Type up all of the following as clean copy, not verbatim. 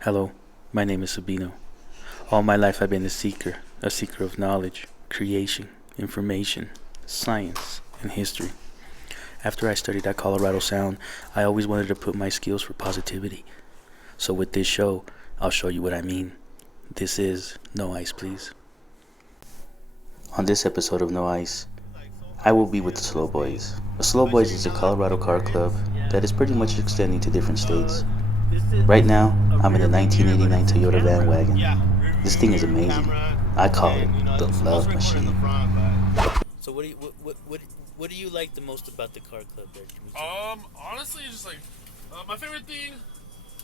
Hello, my name is Sabino. All my life I've been a seeker of knowledge, creation, information, science, and history. After I studied at Colorado Sound, I always wanted to put my skills for positivity. So with this show, I'll show you what I mean. This is No Ice, Please. On this episode of No Ice, I will be with the Slow Boys. The Slow Boys is a Colorado car club that is pretty much extending to different states. Right now, I'm in a 1989 Toyota van wagon. This thing is amazing. I call it the love machine. So what do you like the most about the car club there, Jimmy? Honestly, just like my favorite thing,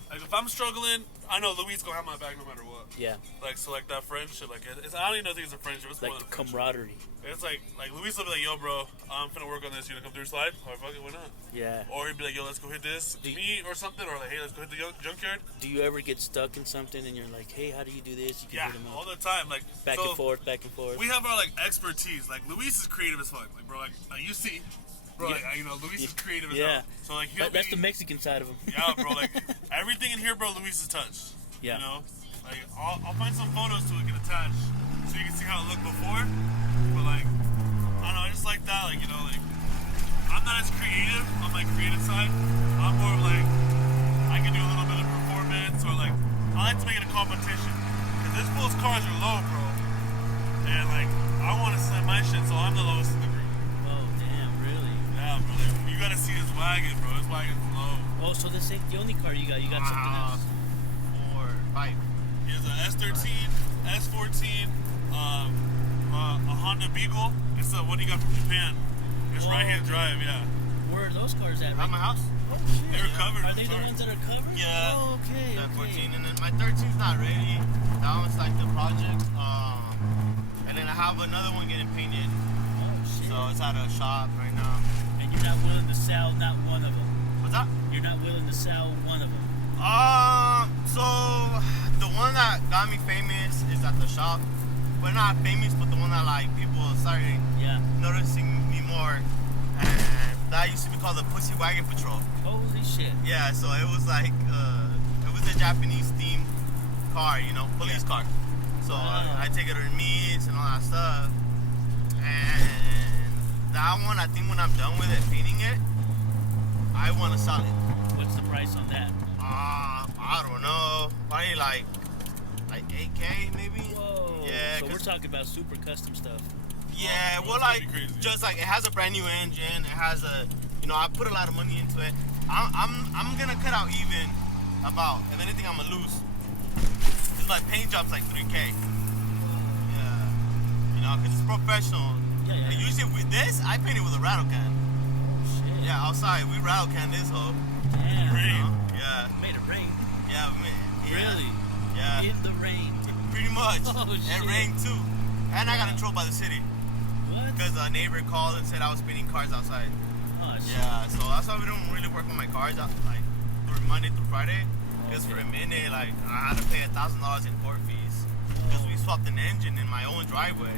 like if I'm struggling, I know Luis gonna have my back no matter what. Yeah. Like so, like that friendship, like it's I don't even know if it's a friendship. It's like more the than camaraderie. It's like Luis will be like, "Yo, bro, I'm finna work on this. You gonna come through slide? Or fuck it, why not?" Yeah. Or he'd be like, "Yo, let's go hit this me or something," or like, "Hey, let's go hit the junkyard." Do you ever get stuck in something and you're like, "Hey, how do you do this?" You can Yeah, hit 'em all up. the time. Like Back and forth. We have our like expertise. Like Luis is creative as fuck. Like bro, like you see, bro, Yeah. like Luis is creative as Yeah. hell. So like That's the Mexican side of him. Yeah, bro, like everything in here, bro, Luis has touched. Yeah. You know, like I'll find some photos to it, get attached, so you can see how it looked before. But like, I don't know, I just like that, like like I'm not as creative on my creative side. I'm more of like I can do a little bit of performance or like I like to make it a competition because this fool's cars are low, bro, and like I want to send my shit, so I'm the lowest in the group. Oh damn, really? Yeah, bro, like, you gotta see his wagon, bro. His wagon's low. Oh, so this ain't the only car you got. You got something else. He has a S13, S14, a Honda Beagle. It's the one he got from Japan. It's Whoa. right-hand drive, yeah. Where are those cars at? At my house? Oh shit. They were covered. Are they the ones that are covered? Yeah. Oh, okay. That Okay. 14, and then my 13's not ready. That one's like the project. And then I have another one getting painted. Oh shit. So it's at a shop right now. And you're not willing to sell not one of them. What's that? You're not willing to sell one of them. So the one that got me famous is at the shop. But not famous, but the one that like people started Yeah. noticing me more. And that used to be called the Pussy Wagon Patrol. Holy shit. Yeah, so it was like it was a Japanese themed car, police car. So I take it to meets and all that stuff. And that one, I think when I'm done with it, painting it, I want to sell it. What's the price on that? I don't know, probably like 8K maybe. Whoa. Yeah, So we're 'cause- talking about super custom stuff. Yeah, Oh, well, that's like pretty crazy. just like it has a brand new engine. It has a, I put a lot of money into it. I'm gonna cut out even about, if anything, I'm gonna lose. Cause my paint job's like 3K. Yeah, cause it's professional. Yeah. And usually with this, I paint it with a rattle can. Shit. Yeah, outside we rattle can this hoe. Damn. Rain. Yeah, You made it rain. yeah, man. Yeah. Really? Yeah. In the rain. Pretty much. Oh, It shit. rained too. And I got in trouble by the city What? because a neighbor called and said I was painting cars outside. Oh shit. Yeah, so that's why we don't really work on my cars out, like through Monday through Friday. Because for a Okay. minute, like I had to pay $1,000 in court fees because we swapped an engine in my own driveway.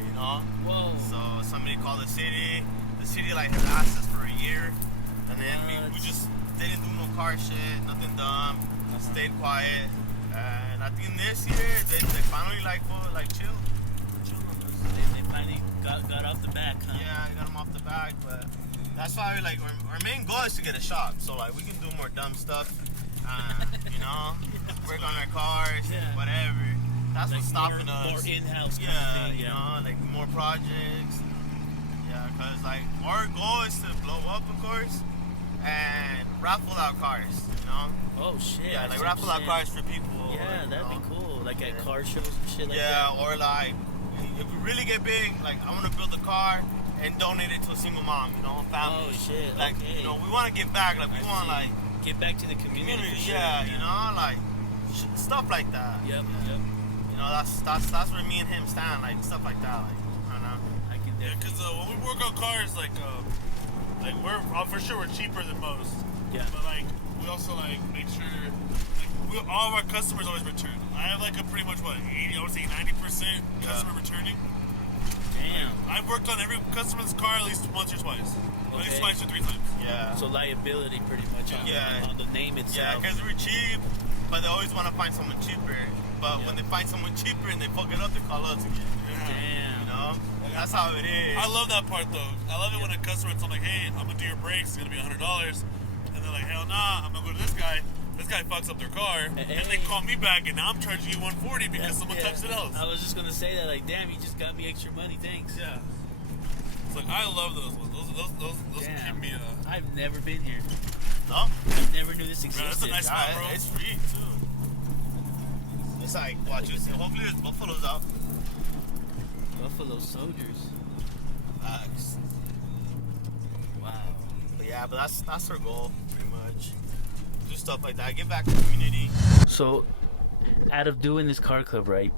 Whoa. So somebody called the city. The city like has asked us for a year, and then we What? just didn't do no car shit, nothing dumb, stayed quiet. And I think this year they finally chill on us. They finally got off the back, huh? Yeah, I got them off the back, but that's why we our main goal is to get a shop, so like we can do more dumb stuff, work on our cars, Yeah. whatever. That's Like what's stopping more, us. More in-house kind Yeah, of thing. like more projects. Yeah, cause like our goal is to blow up, of course, and raffle out cars. Oh shit. Yeah, that's like some raffle out shit. cars for people. Yeah, that'd be cool. Like at car shows and shit like Yeah, that. or like if we really get big, like I want to build a car and donate it to a single mom, family. Oh shit. Like okay. we want to give back. Like we I want see. like Get back to the community. community. for sure. Yeah, like stuff like that. Yep. That's where me and him stand. Like stuff like that. Like I don't know. I can Yeah, definitely. because when we work on cars, like we're for sure we're cheaper than most. Yeah. But like we also like make sure all of our customers always return. I have like a pretty much 80, I would say 90% customer returning. Damn. I've worked on every customer's car at least once or twice. At least Okay. twice or three times. Yeah. So liability pretty much on, Yeah. on the name Yeah, itself. because we're cheap. but they always want to find someone cheaper. But when they find someone cheaper and they fuck it up, they call us again. Damn. You know? That's how it is. I love that part though. I love it when a customer, I'm like, hey, I'm gonna do your brakes. It's gonna be $100, and they're like, hell nah, I'm gonna go to this guy. This guy fucks up their car, and they call me back, and now I'm charging you $140 because someone touched it else. I was just gonna say that, like, damn, you just got me extra money, thanks. Yeah. It's like I love those ones. Those Damn. keep me. I've never been here. No? I never knew this existed. That's a nice spot, bro. It's free too. It's like, watch this. Hopefully there's buffaloes out. Buffalo Soldiers. Wow. But yeah, but that's our goal, pretty much. Do stuff like that. Give back to the community. So, out of doing this car club, right?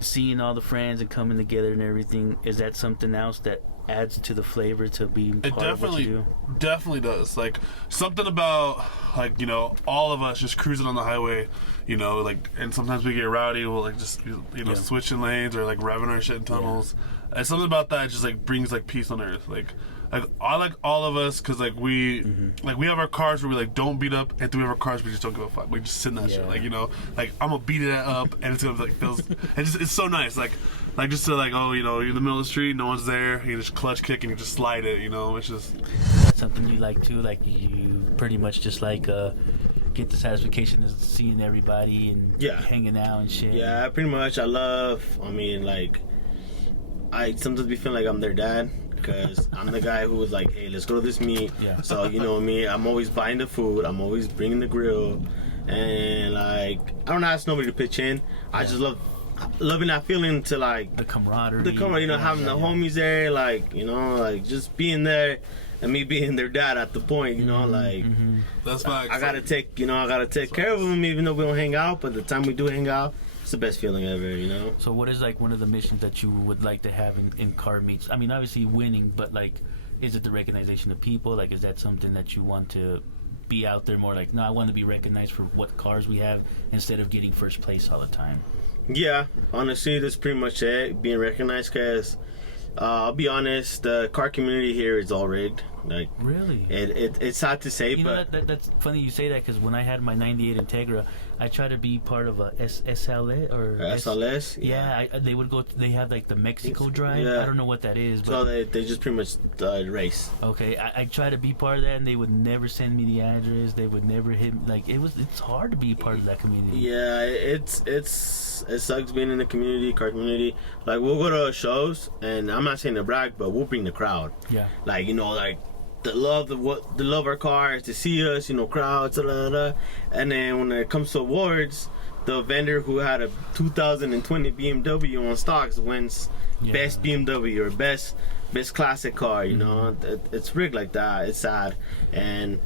Seeing all the friends and coming together and everything, is that something else that adds to the flavor to being It part of what you do? definitely does. Like something about like, you know, all of us just cruising on the highway, you know, like, and sometimes we get rowdy. We'll like just you know switching lanes or like revving our shit in tunnels. And something about that just like brings like peace on earth. Like I like all of us because like we like we have our cars where we like don't beat up, and then we have our cars where we just don't give a fuck. We just sit in that shit. Like, you know, like I'm gonna beat it up and it's gonna like feels and just it's so nice. Like just to like, oh, you know, you're in the middle of the street, no one's there, you just clutch kick and you just slide it, you know. It's just That's something you like too. Like you pretty much just like get the satisfaction of seeing everybody and hanging out and shit. Yeah, pretty much. I mean, like, I sometimes be feeling like I'm their dad. Because I'm the guy who was like, hey, let's go to this meet. Yeah. So, you know me, I'm always buying the food. I'm always bringing the grill. And, like, I don't ask nobody to pitch in. I just loving that feeling to, like... The camaraderie. You know, having the homies there. Like, you know, like, just being there. And me being their dad at the point, you know, like... that's facts. I gotta take care of them even though we don't hang out. But the time we do hang out, it's the best feeling ever, you know. So what is like one of the missions that you would like to have in car meets? I mean, obviously winning, but like, is it the recognition of people? Like, is that something that you want to be out there more? Like, no, I want to be recognized for what cars we have instead of getting first place all the time. Yeah, honestly, that's pretty much it. Being recognized, because I'll be honest, the car community here is all rigged. Like, really, it's sad to say, you but know, that's funny you say that, because when I had my '98 Integra, I tried to be part of a SLA or SLS. They would go. They have like the Mexico drive. Yeah. I don't know what that is, but so they just pretty much race. Okay, I tried to be part of that, and they would never send me the address. They would never hit. Like it's hard to be part of that community. Yeah, it sucks being in the community, car community. Like, we'll go to shows, and I'm not saying to brag, but we'll bring the crowd. Yeah. Like, you know, like the love our cars, to see us, you know, crowds, and then when it comes to awards, the vendor who had a 2020 BMW on stocks wins best BMW or best classic car. You know, it's rigged like that. It's sad, and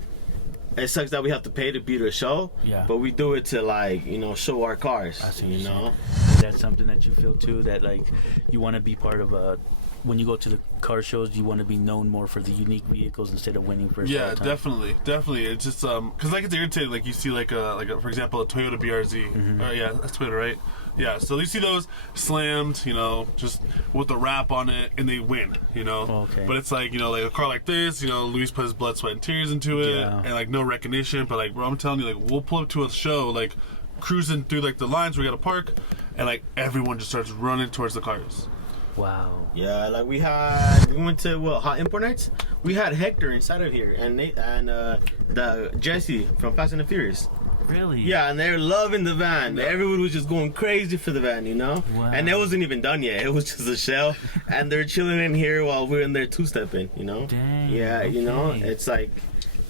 it sucks that we have to pay to be to a show. Yeah. But we do it to, like, you know, show our cars. You know. Is that something that you feel too, that like you want to be part of a? When you go to the car shows, you want to be known more for the unique vehicles instead of winning first. Yeah, definitely. It's just because like it's irritating. Like you see like for example a Toyota BRZ. Yeah, that's Toyota, right? Yeah. So you see those slammed, you know, just with the wrap on it, and they win, you know. Okay. But it's like, you know, like a car like this, you know, Luis put his blood, sweat, and tears into it, and like no recognition. But like, bro, I'm telling you, like we'll pull up to a show, like cruising through like the lines where we got to park, and like everyone just starts running towards the cars. Wow. Yeah, like we went to Hot Import Nights. We had Hector inside of here, and the Jesse from Fast and the Furious. Really? Yeah, and they're loving the van. Everyone was just going crazy for the van, you know. Wow. And it wasn't even done yet. It was just a shell, and they're chilling in here while we're in there two-stepping, you know. Dang. Yeah, okay. you know, it's like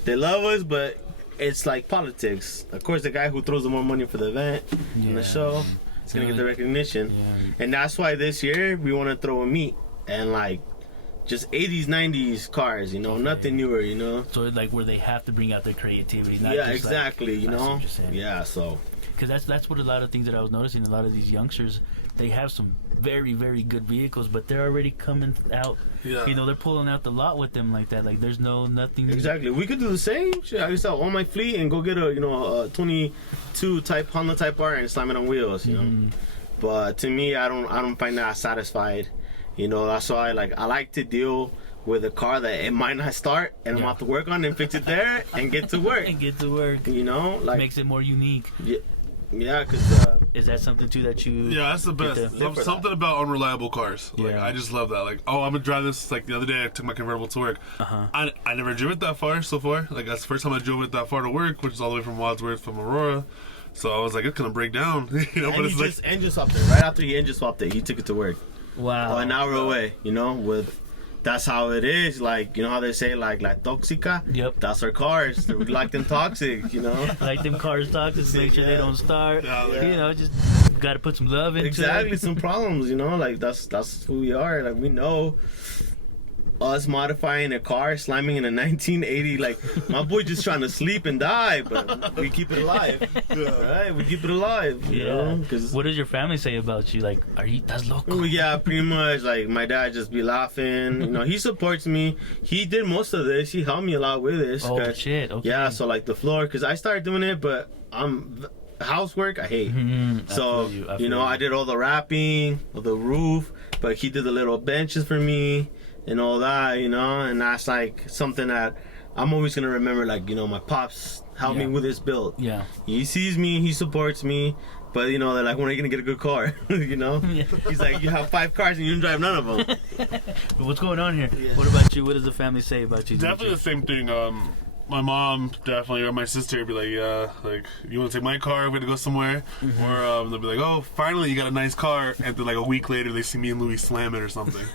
they love us, but it's like politics. Of course, the guy who throws the more money for the event and the show, it's gonna get the recognition. Yeah. And that's why this year we want to throw a meet and like just 80s, 90s cars, you know, nothing newer, you know. So like where they have to bring out their creativity. Not Yeah, just exactly, like, you I see know. what you're saying. Yeah, so. Because that's what a lot of things that I was noticing. A lot of these youngsters, they have some very, very good vehicles, but they're already coming out. Yeah. You know, they're pulling out the lot with them like that. Like there's nothing. Exactly. We could do the same. Shit, I can sell all my fleet and go get a 22 type Honda Type R and slam it on wheels, you know. But to me, I don't find that satisfied. You know, that's why I like to deal with a car that it might not start, and I'm gonna have to work on it and fix it there and get to work. And get to work. You know, like makes it more unique. Yeah, Yeah, because Is that something too that you? Yeah, that's the get best. the- Something about unreliable cars. Like, Yeah. I just love that. Like, oh, I'm gonna drive this. Like the other day, I took my convertible to work. I never drove it that far so far. Like that's the first time I drove it that far to work, which is all the way from Wadsworth, from Aurora. So I was like, it's gonna break down, you know. and But he it's like, just engine swapped it. Right after he engine swapped it, he took it to work. Wow. An hour away, you know, that's how it is. Like, you know how they say, like, la toxica? Yep. That's our cars. We like them toxic, you know? Like them cars talk, just make sure they don't start. Yeah, like- You know, just got to put some love into Exactly, it. some problems, you know? Like, that's who we are. Like, we know us modifying a car, slamming in a 1980, like, my boy just trying to sleep and die, but we keep it alive. Right? We keep it alive, you know? Yeah. 'Cause What does your family say about you? Like, are you? That's local. yeah, pretty much. Like my dad just be laughing. You know, he supports me. He did most of this. He helped me a lot with this. Oh 'cause- shit. Okay. Yeah, so like the floor, because I started doing it, but housework I hate. I So feel you feel know, I did all the wrapping of the roof, but he did the little benches for me and all that. You know, and that's like something that I'm always gonna remember. Like, you know, my pops helped me Yeah. with this build. Yeah. He sees me, he supports me, but you know, they're like, when are you gonna get a good car? You know? Yeah. He's like, you have 5 cars and you don't drive none of them. But what's going on here? What about you? What does the family say about you? definitely the same thing. My mom definitely, or my sister would be like, yeah, like, you want to take my car? We're gonna go somewhere. Or they'll be like, oh, finally you got a nice car. And then like a week later, they see me and Louis slam it or something.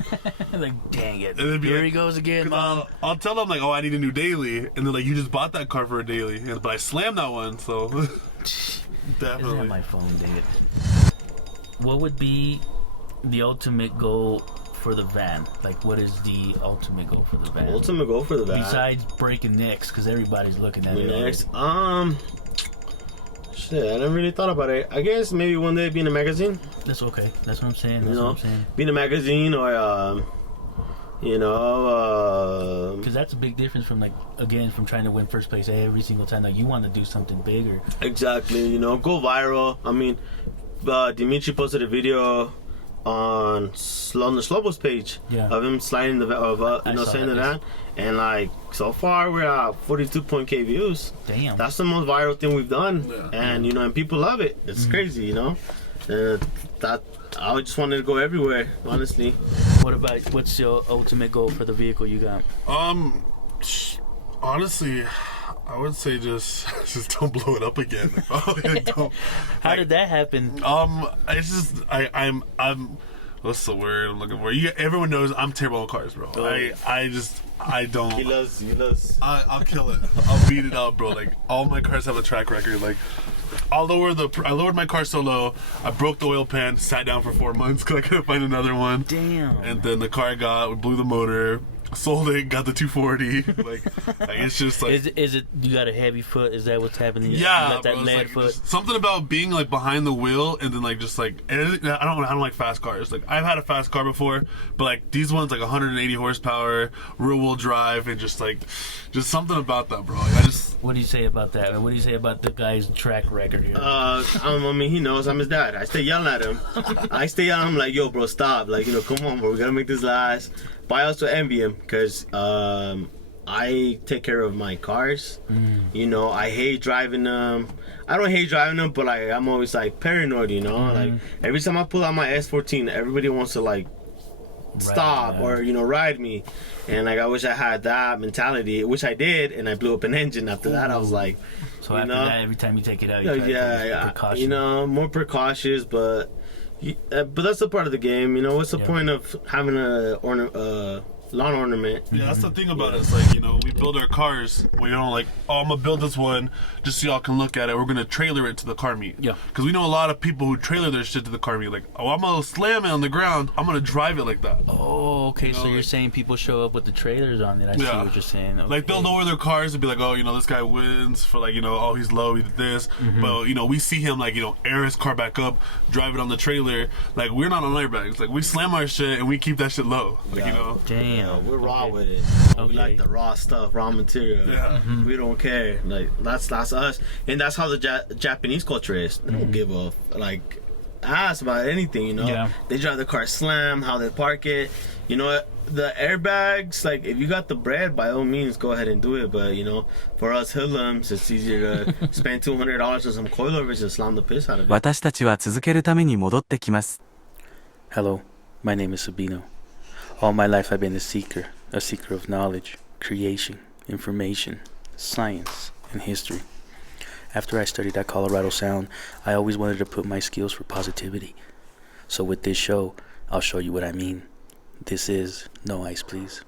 Like, dang it. And they'd be Here like- he goes again, mom. I'll tell them like, oh, I need a new daily, and they're like, you just bought that car for a daily, but I slammed that one, so Isn't definitely. that my phone, dang it? What would be the ultimate goal for the van? Like, what is the ultimate goal for the van? Ultimate goal for the van. Besides breaking necks, because everybody's looking at it. Next, shit, I never really thought about it. I guess maybe one day be in a magazine. That's okay. That's what I'm saying. That's You know, what I'm saying. be in a magazine, or you know, Because that's a big difference from, like, again, from trying to win first place every single time. Like, you want to do something bigger. exactly. You know, go viral. I mean, Dimitri posted a video on the Slobos page Yeah. of him sliding the I saw saying the that, van, and like so far we're at 42.k views. Damn. That's the most viral thing we've done, and you know, and people love it. It's Mm-hmm. crazy, you know. That I just wanted to go everywhere, honestly. What about, what's your ultimate goal for the vehicle you got? Honestly, I would say just don't blow it up again. Like, don't- How did that happen? it's just I'm what's the word I'm looking for? Everyone knows I'm terrible on cars, bro. I don't. He loves. I'll kill it. I'll beat it up, bro. Like, all my cars have a track record. Like, I lowered my car so low, I broke the oil pan, sat down for 4 months because I couldn't find another one. Damn. And then the car we blew the motor, sold it, got the 240. Like it's just like. Is it you got a heavy foot? Is that what's happening? You Yeah, got that bro, it's lead like foot. just something about being like behind the wheel and then like just like I don't like fast cars. Like, I've had a fast car before, but like these ones like 180 horsepower, rear wheel drive, and just something about that, bro. Like, I just What do you say about that? What do you say about the guy's track record here? I mean, he knows I'm his dad. I stay yelling at him. I'm like, yo, bro, stop. Like, you know, come on, bro. We gotta make this last. But I also envy him because I take care of my cars. You know, I hate driving them. I don't hate driving them, but like I'm always like paranoid. You know, like every time I pull out my S14, everybody wants to like stop yeah. or, you know, ride me. And like I wish I had that mentality, which I did, and I blew up an engine after that. I was like, so you after know, that, every time you take it out, you yeah, try to take yeah, precaution. you know, more precautious, but that's a part of the game. You know, what's the Yeah. point of having a lawn ornament? Yeah, that's the thing about it. It's like, you know, we build our cars. We don't like, oh, I'm gonna build this one just so y'all can look at it. We're gonna trailer it to the car meet. Yeah. Because we know a lot of people who trailer their shit to the car meet. Like, oh, I'm gonna slam it on the ground. I'm gonna drive it like that. Oh, okay. So know, you're like- saying people show up with the trailers on it. I see Yeah. what you're saying. Okay. Like, they'll lower their cars and be like, oh, you know, this guy wins for like, you know, oh, he's low, he did this. But, you know, we see him like, you know, air his car back up, drive it on the trailer. Like, we're not on airbags. Like, we slam our shit and we keep that shit low. Like, you know. Damn. We're raw Okay. with it. Okay. We like the raw stuff, raw material. Yeah. We don't care. Like that's us, and that's how the Japanese culture is. They don't give a like. ass about anything, you know. Yeah. They drive the car slam, how they park it, you know. The airbags, like, if you got the bread, by all means, go ahead and do it. But, you know, for us hoodlums, it's easier to spend $200 on some coilovers and slam the piss out of it. 私たちは続けるために戻ってきます。 Hello, my name is Sabino. All my life I've been a seeker of knowledge, creation, information, science, and history. After I studied at Colorado Sound, I always wanted to put my skills for positivity. So with this show, I'll show you what I mean. This is No Ice Please.